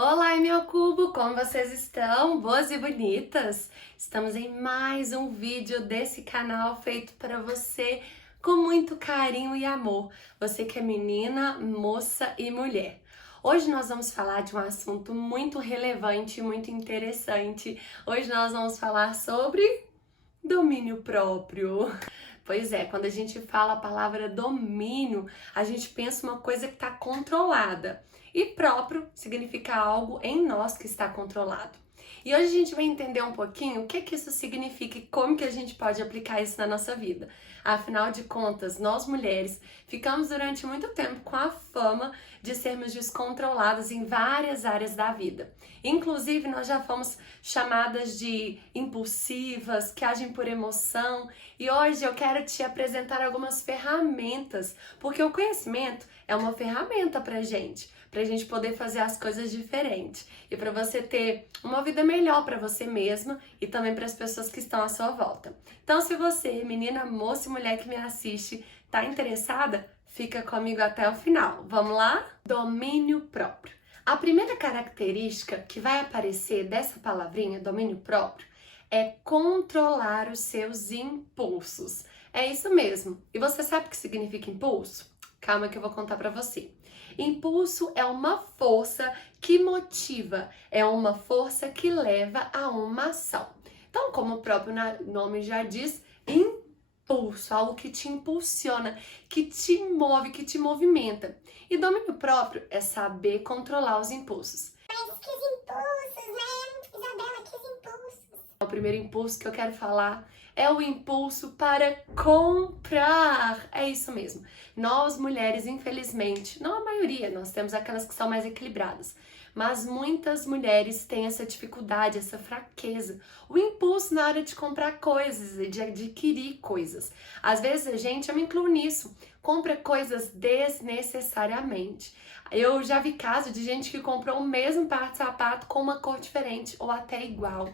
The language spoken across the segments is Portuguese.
Olá, meu cubo, como vocês estão? Boas e bonitas? Estamos em mais um vídeo desse canal feito para você com muito carinho e amor. Você que é menina, moça e mulher. Hoje nós vamos falar de um assunto muito relevante e muito interessante. Hoje nós vamos falar sobre domínio próprio. Pois é, quando a gente fala a palavra domínio, a gente pensa uma coisa que está controlada. E próprio significa algo em nós que está controlado. E hoje a gente vai entender um pouquinho o que isso significa e como que a gente pode aplicar isso na nossa vida. Afinal de contas, nós mulheres ficamos durante muito tempo com a fama de sermos descontroladas em várias áreas da vida. Inclusive, nós já fomos chamadas de impulsivas, que agem por emoção, e hoje eu quero te apresentar algumas ferramentas, porque o conhecimento é uma ferramenta pra gente poder fazer as coisas diferentes e para você ter uma vida melhor para você mesma e também para as pessoas que estão à sua volta. Então, se você, menina, moça e mulher que me assiste, tá interessada, fica comigo até o final. Vamos lá? Domínio próprio. A primeira característica que vai aparecer dessa palavrinha, domínio próprio, é controlar os seus impulsos. É isso mesmo. E você sabe o que significa impulso? Calma que eu vou contar pra você. Impulso é uma força que motiva, é uma força que leva a uma ação. Então, como o próprio nome já diz, impulso, algo que te impulsiona, que te move, que te movimenta. E domínio próprio é saber controlar os impulsos. Mas que impulsos, né? Isabela, que impulsos. O primeiro impulso que eu quero falar é o impulso para comprar. É isso mesmo. Nós mulheres, infelizmente, não a maioria, nós temos aquelas que são mais equilibradas, mas muitas mulheres têm essa dificuldade, essa fraqueza, o impulso na hora de comprar coisas, de adquirir coisas. Às vezes a gente, eu me incluo nisso, compra coisas desnecessariamente. Eu já vi caso de gente que comprou o mesmo par de sapato com uma cor diferente ou até igual.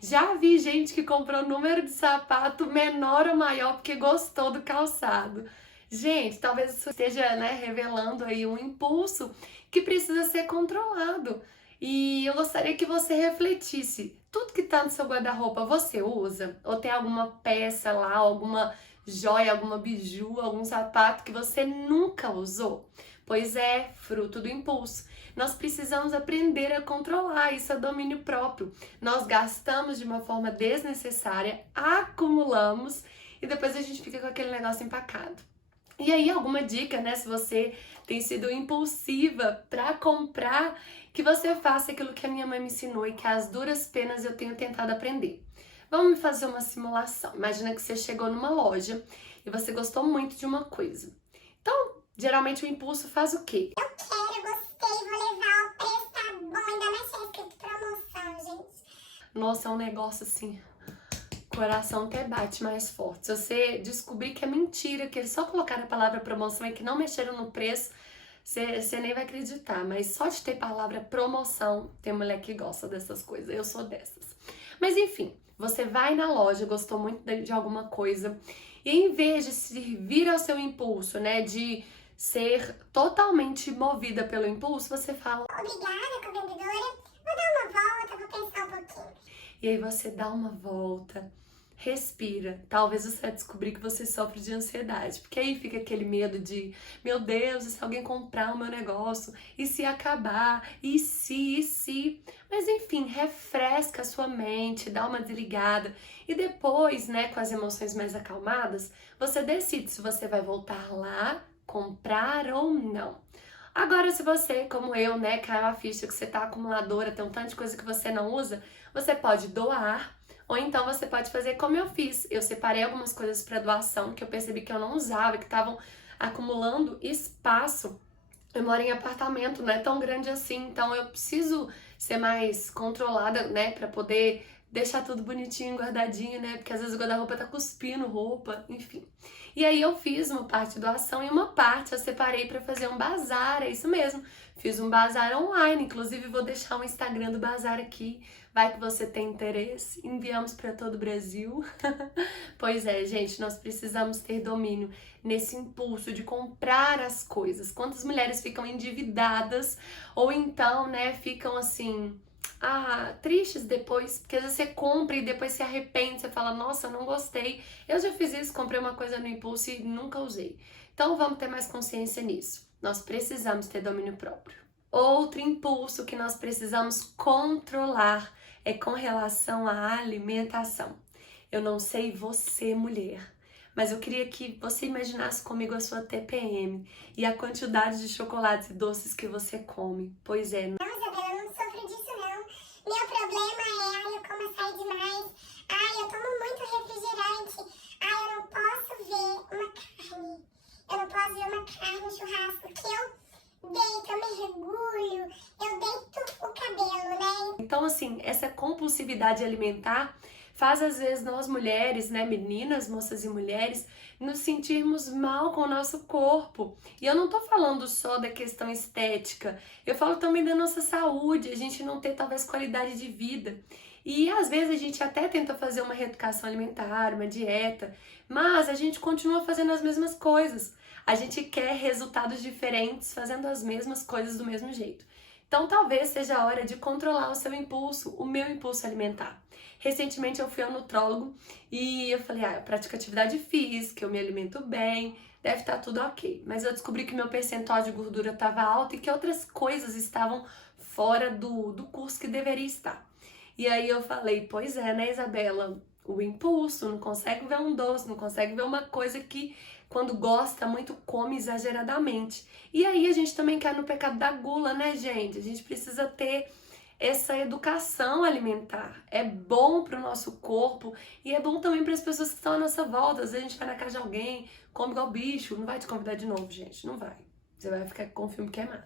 Já vi gente que comprou número de sapato menor ou maior porque gostou do calçado. Gente, talvez isso esteja, revelando aí um impulso que precisa ser controlado. E eu gostaria que você refletisse. Tudo que tá no seu guarda-roupa você usa? Ou tem alguma peça lá, alguma joia, alguma biju, algum sapato que você nunca usou? Pois é, fruto do impulso. Nós precisamos aprender a controlar, isso é domínio próprio. Nós gastamos de uma forma desnecessária, acumulamos e depois a gente fica com aquele negócio empacado. E aí, alguma dica, se você tem sido impulsiva para comprar, que você faça aquilo que a minha mãe me ensinou e que às duras penas eu tenho tentado aprender. Vamos fazer uma simulação. Imagina que você chegou numa loja e você gostou muito de uma coisa. Então, geralmente o impulso faz o quê? Eu quero, gostei, vou levar, o preço tá bom, ainda mais tinha escrito promoção, gente. Nossa, é um negócio assim, o coração até bate mais forte. Se você descobrir que é mentira, que eles só colocaram a palavra promoção e que não mexeram no preço, você nem vai acreditar. Mas só de ter palavra promoção, tem mulher que gosta dessas coisas. Eu sou dessas. Mas enfim, você vai na loja, gostou muito de alguma coisa, e em vez de servir ao seu impulso, de ser totalmente movida pelo impulso, você fala: Obrigada, com a vendedora, vou dar uma volta, vou pensar um pouquinho. e aí você dá uma volta, respira. Talvez você vai descobrir que você sofre de ansiedade, porque aí fica aquele medo de, meu Deus, e se alguém comprar o meu negócio? E se acabar? E se? Mas enfim, refresca a sua mente, dá uma desligada e depois, com as emoções mais acalmadas, você decide se você vai voltar lá, comprar ou não. Agora, se você, como eu, caiu a ficha que você tá acumuladora, tem um tanto de coisa que você não usa, você pode doar, ou então você pode fazer como eu fiz. Eu separei algumas coisas para doação que eu percebi que eu não usava, que estavam acumulando espaço. Eu moro em apartamento, não é tão grande assim, então eu preciso ser mais controlada, para poder deixar tudo bonitinho, guardadinho, porque às vezes o guarda-roupa tá cuspindo roupa, enfim. E aí eu fiz uma parte de doação e uma parte eu separei para fazer um bazar, é isso mesmo. Fiz um bazar online, inclusive vou deixar o Instagram do bazar aqui. Vai que você tem interesse. Enviamos para todo o Brasil. Pois é, gente, nós precisamos ter domínio nesse impulso de comprar as coisas. Quantas mulheres ficam endividadas ou então, né, ficam assim, tristes depois, porque às vezes você compra e depois se arrepende, você fala, nossa, eu não gostei. Eu já fiz isso, comprei uma coisa no impulso e nunca usei. Então vamos ter mais consciência nisso. Nós precisamos ter domínio próprio. Outro impulso que nós precisamos controlar é com relação à alimentação. Eu não sei você, mulher, mas eu queria que você imaginasse comigo a sua TPM e a quantidade de chocolates e doces que você come. Pois é. Não, Isabela, eu não sofro disso, não. Meu problema é, eu como açaí demais. Eu tomo muito refrigerante. Eu não posso ver uma carne. Eu não posso ver uma carne no churrasco, que eu deito, eu me regulo, eu deito o cabelo, né? Então, assim, essa compulsividade alimentar faz às vezes nós mulheres, né, meninas, moças e mulheres, nos sentirmos mal com o nosso corpo. E eu não tô falando só da questão estética, eu falo também da nossa saúde, a gente não ter talvez qualidade de vida. E às vezes a gente até tenta fazer uma reeducação alimentar, uma dieta, mas a gente continua fazendo as mesmas coisas. A gente quer resultados diferentes fazendo as mesmas coisas do mesmo jeito. Então talvez seja a hora de controlar o seu impulso, o meu impulso alimentar. Recentemente eu fui ao nutrólogo e eu falei, eu pratico atividade física, eu me alimento bem, deve estar tudo ok. Mas eu descobri que meu percentual de gordura estava alto e que outras coisas estavam fora do curso que deveria estar. E aí eu falei, pois é, né, Isabela? O impulso, não consegue ver um doce, não consegue ver uma coisa que quando gosta muito come exageradamente. E aí a gente também cai no pecado da gula, né, gente? A gente precisa ter essa educação alimentar. É bom para o nosso corpo e é bom também para as pessoas que estão à nossa volta. Às vezes a gente vai na casa de alguém, come igual bicho, não vai te convidar de novo, gente, não vai. Você vai ficar com filme queimado.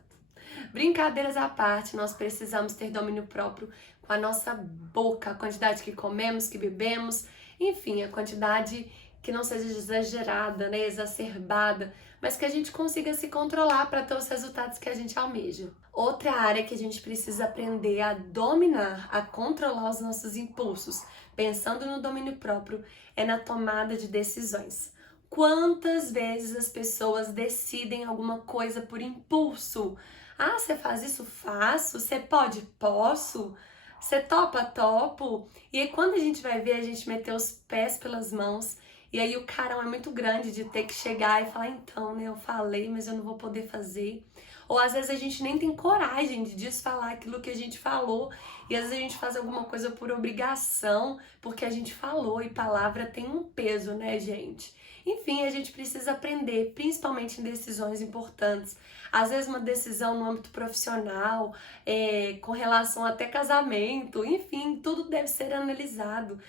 Brincadeiras à parte, nós precisamos ter domínio próprio com a nossa boca, a quantidade que comemos, que bebemos, enfim, a quantidade que não seja exagerada, né, exacerbada, mas que a gente consiga se controlar para ter os resultados que a gente almeja. Outra área que a gente precisa aprender a dominar, a controlar os nossos impulsos, pensando no domínio próprio, é na tomada de decisões. Quantas vezes as pessoas decidem alguma coisa por impulso? Você faz isso? Faço. Você pode? Posso. Você topa? Topo. E aí quando a gente vai ver, a gente meteu os pés pelas mãos. E aí o carão é muito grande de ter que chegar e falar, então, né, eu falei, mas eu não vou poder fazer. Ou às vezes a gente nem tem coragem de desfalar aquilo que a gente falou. E às vezes a gente faz alguma coisa por obrigação, porque a gente falou. E palavra tem um peso, né, gente? Enfim, a gente precisa aprender, principalmente em decisões importantes. Às vezes uma decisão no âmbito profissional, com relação até casamento, enfim, tudo deve ser analisado.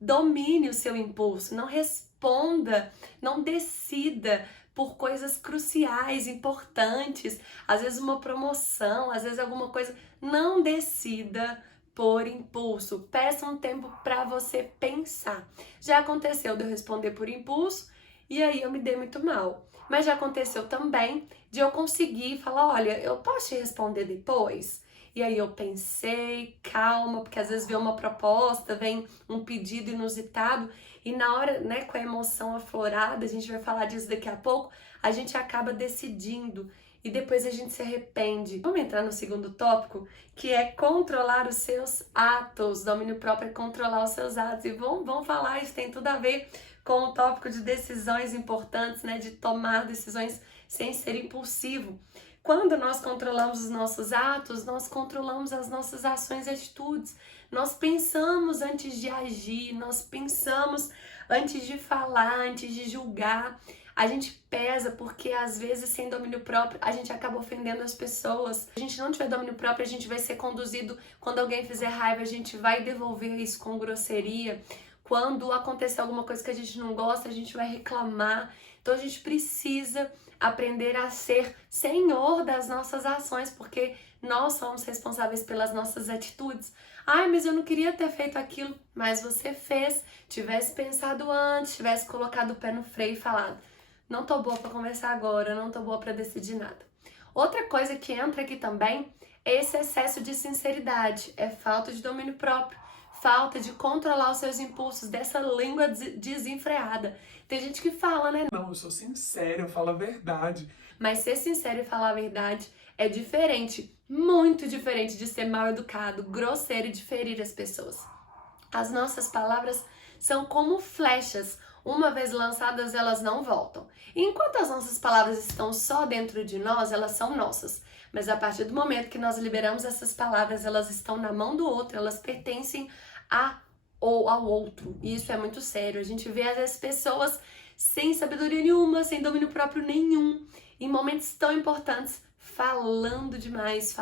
Domine o seu impulso, não responda, não decida por coisas cruciais, importantes, às vezes uma promoção, às vezes alguma coisa, não decida por impulso. Peça um tempo para você pensar. Já aconteceu de eu responder por impulso e aí eu me dei muito mal. Mas já aconteceu também de eu conseguir falar, olha, eu posso te responder depois? E aí eu pensei, calma, porque às vezes vem uma proposta, vem um pedido inusitado e na hora, né, com a emoção aflorada, a gente vai falar disso daqui a pouco, a gente acaba decidindo e depois a gente se arrepende. Vamos entrar no segundo tópico, que é controlar os seus atos. Domínio próprio é controlar os seus atos. E vamos falar, isso tem tudo a ver com o tópico de decisões importantes, né, de tomar decisões sem ser impulsivo. Quando nós controlamos os nossos atos, nós controlamos as nossas ações e atitudes. Nós pensamos antes de agir, nós pensamos antes de falar, antes de julgar. A gente pesa porque às vezes sem domínio próprio a gente acaba ofendendo as pessoas. Se a gente não tiver domínio próprio, a gente vai ser conduzido. Quando alguém fizer raiva, a gente vai devolver isso com grosseria. Quando acontecer alguma coisa que a gente não gosta, a gente vai reclamar. Então a gente precisa aprender a ser senhor das nossas ações, porque nós somos responsáveis pelas nossas atitudes. Mas eu não queria ter feito aquilo, mas você fez. Tivesse pensado antes, tivesse colocado o pé no freio e falado, não tô boa para conversar agora, não tô boa para decidir nada. Outra coisa que entra aqui também é esse excesso de sinceridade, é falta de domínio próprio, falta de controlar os seus impulsos, dessa língua desenfreada. Tem gente que fala, né? Não, eu sou sincero, eu falo a verdade. Mas ser sincero e falar a verdade é diferente, muito diferente de ser mal educado, grosseiro e de ferir as pessoas. As nossas palavras são como flechas, uma vez lançadas elas não voltam. E enquanto as nossas palavras estão só dentro de nós, elas são nossas. Mas a partir do momento que nós liberamos essas palavras, elas estão na mão do outro, elas pertencem ou ao outro. E isso é muito sério. A gente vê às vezes pessoas sem sabedoria nenhuma, sem domínio próprio nenhum, em momentos tão importantes, falando demais,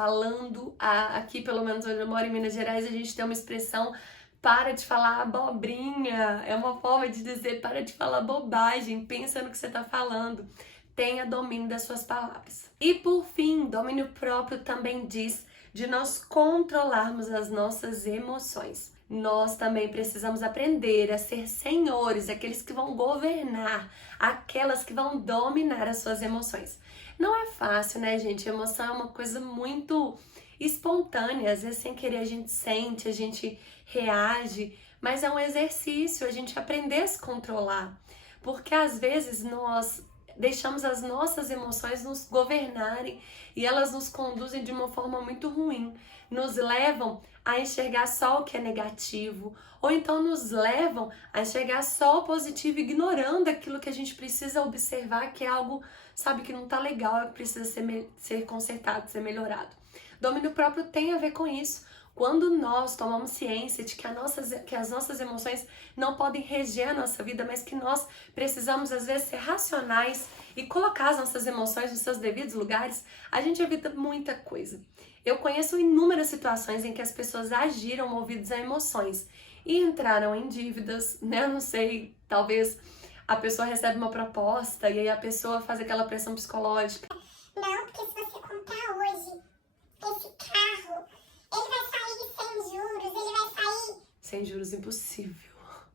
aqui pelo menos onde eu moro em Minas Gerais, a gente tem uma expressão: para de falar abobrinha, é uma forma de dizer para de falar bobagem, pensa no que você está falando. Tenha domínio das suas palavras. E por fim, domínio próprio também diz de nós controlarmos as nossas emoções. Nós também precisamos aprender a ser senhores, aqueles que vão governar, aquelas que vão dominar as suas emoções. Não é fácil, né, gente? Emoção é uma coisa muito espontânea, às vezes sem querer a gente sente, a gente reage, mas é um exercício a gente aprender a se controlar, porque às vezes nós deixamos as nossas emoções nos governarem e elas nos conduzem de uma forma muito ruim, nos levam a enxergar só o que é negativo, ou então nos levam a enxergar só o positivo, ignorando aquilo que a gente precisa observar, que é algo, sabe, que não tá legal, é que precisa ser consertado, ser melhorado. Domínio próprio tem a ver com isso. Quando nós tomamos ciência de que as nossas emoções não podem reger a nossa vida, mas que nós precisamos, às vezes, ser racionais e colocar as nossas emoções nos seus devidos lugares, a gente evita muita coisa. Eu conheço inúmeras situações em que as pessoas agiram movidas a emoções e entraram em dívidas, né? Eu não sei, talvez a pessoa recebe uma proposta e aí a pessoa faz aquela pressão psicológica. Não, porque se você comprar hoje esse carro, ele vai sair sem juros, ele vai sair... Sem juros, impossível.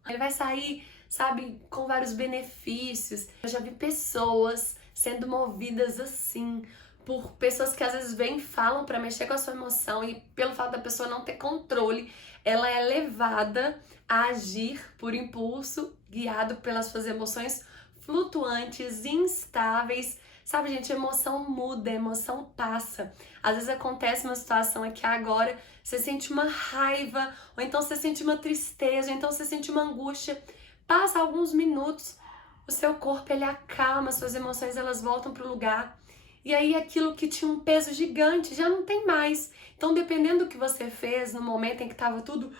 Ele vai sair, sabe, com vários benefícios. Eu já vi pessoas sendo movidas assim, por pessoas que às vezes vêm e falam pra mexer com a sua emoção e pelo fato da pessoa não ter controle, ela é levada a agir por impulso, guiado pelas suas emoções flutuantes, instáveis. Sabe, gente, emoção muda, emoção passa. Às vezes acontece uma situação aqui agora, você sente uma raiva, ou então você sente uma tristeza, ou então você sente uma angústia. Passa alguns minutos, o seu corpo ele acalma, suas emoções elas voltam para o lugar. E aí aquilo que tinha um peso gigante já não tem mais. Então, dependendo do que você fez no momento em que estava tudo...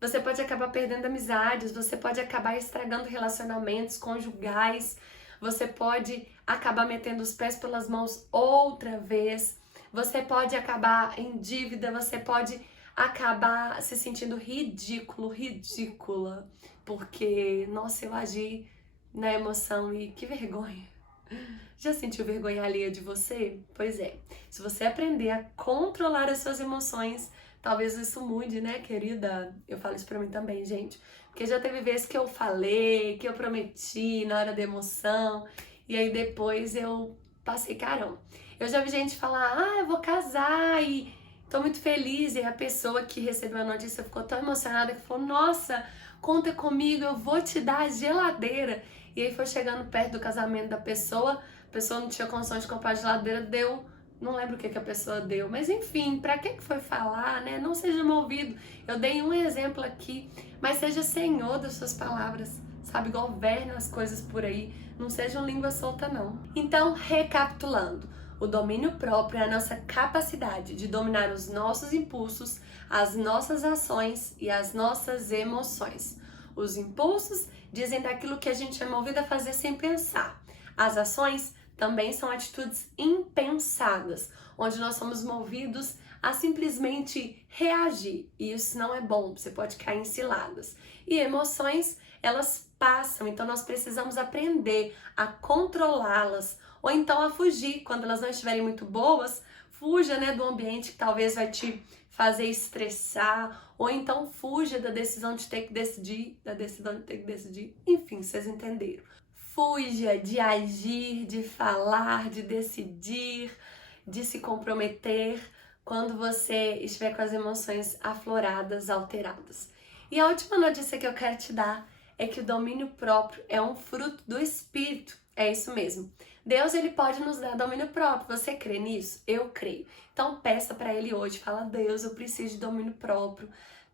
Você pode acabar perdendo amizades, você pode acabar estragando relacionamentos conjugais, você pode acabar metendo os pés pelas mãos outra vez, você pode acabar em dívida, você pode acabar se sentindo ridícula, porque, nossa, eu agi na emoção e que vergonha. Já sentiu vergonha alheia de você? Pois é, se você aprender a controlar as suas emoções, talvez isso mude, né, querida? Eu falo isso pra mim também, gente. Porque já teve vezes que eu falei, que eu prometi na hora da emoção, e aí depois eu passei carão. Eu já vi gente falar, eu vou casar e tô muito feliz, e a pessoa que recebeu a notícia ficou tão emocionada que falou, nossa, conta comigo, eu vou te dar a geladeira. E aí foi chegando perto do casamento da pessoa, a pessoa não tinha condições de comprar a geladeira, deu... Não lembro o que a pessoa deu, mas enfim, pra que foi falar, né? Não seja movido. Eu dei um exemplo aqui, mas seja senhor das suas palavras, sabe? Governa as coisas por aí, não sejam língua solta, não. Então, recapitulando, o domínio próprio é a nossa capacidade de dominar os nossos impulsos, as nossas ações e as nossas emoções. Os impulsos dizem daquilo que a gente é movido a fazer sem pensar. As ações também são atitudes impensadas, onde nós somos movidos a simplesmente reagir. E isso não é bom, você pode cair em ciladas. E emoções, elas passam, então nós precisamos aprender a controlá-las, ou então a fugir. Quando elas não estiverem muito boas, fuja, né, do ambiente que talvez vai te fazer estressar, ou então fuja da decisão de ter que decidir, enfim, vocês entenderam. fuja de agir, de falar, de decidir, de se comprometer quando você estiver com as emoções afloradas, alteradas. E a última notícia que eu quero te dar é que o domínio próprio é um fruto do Espírito. É isso mesmo. Deus, ele pode nos dar domínio próprio. Você crê nisso? Eu creio. Então peça para ele hoje, fala: Deus, eu preciso de domínio próprio,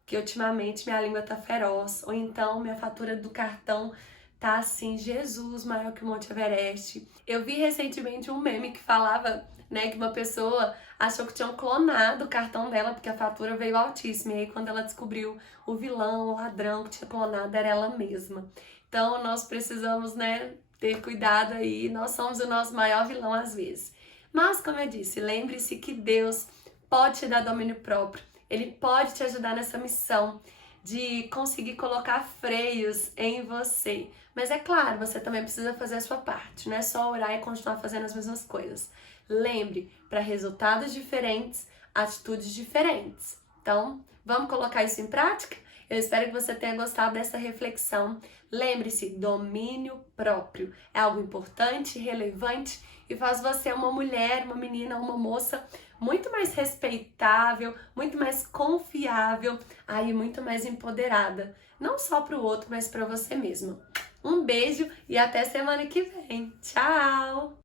que ultimamente minha língua tá feroz, ou então minha fatura do cartão tá assim, Jesus, maior que o Monte Everest. Eu vi recentemente um meme que falava, né, que uma pessoa achou que tinham clonado o cartão dela porque a fatura veio altíssima. E aí quando ela descobriu o vilão, o ladrão que tinha clonado, era ela mesma. Então nós precisamos, né, ter cuidado aí. Nós somos o nosso maior vilão às vezes. Mas, como eu disse, lembre-se que Deus pode te dar domínio próprio. Ele pode te ajudar nessa missão de conseguir colocar freios em você. Mas é claro, você também precisa fazer a sua parte. Não é só orar e continuar fazendo as mesmas coisas. Lembre, para resultados diferentes, atitudes diferentes. Então, vamos colocar isso em prática? Eu espero que você tenha gostado dessa reflexão. Lembre-se, domínio próprio é algo importante, relevante e faz você uma mulher, uma menina, uma moça muito mais respeitável, muito mais confiável, aí muito mais empoderada, não só para o outro, mas para você mesma. Um beijo e até semana que vem. Tchau!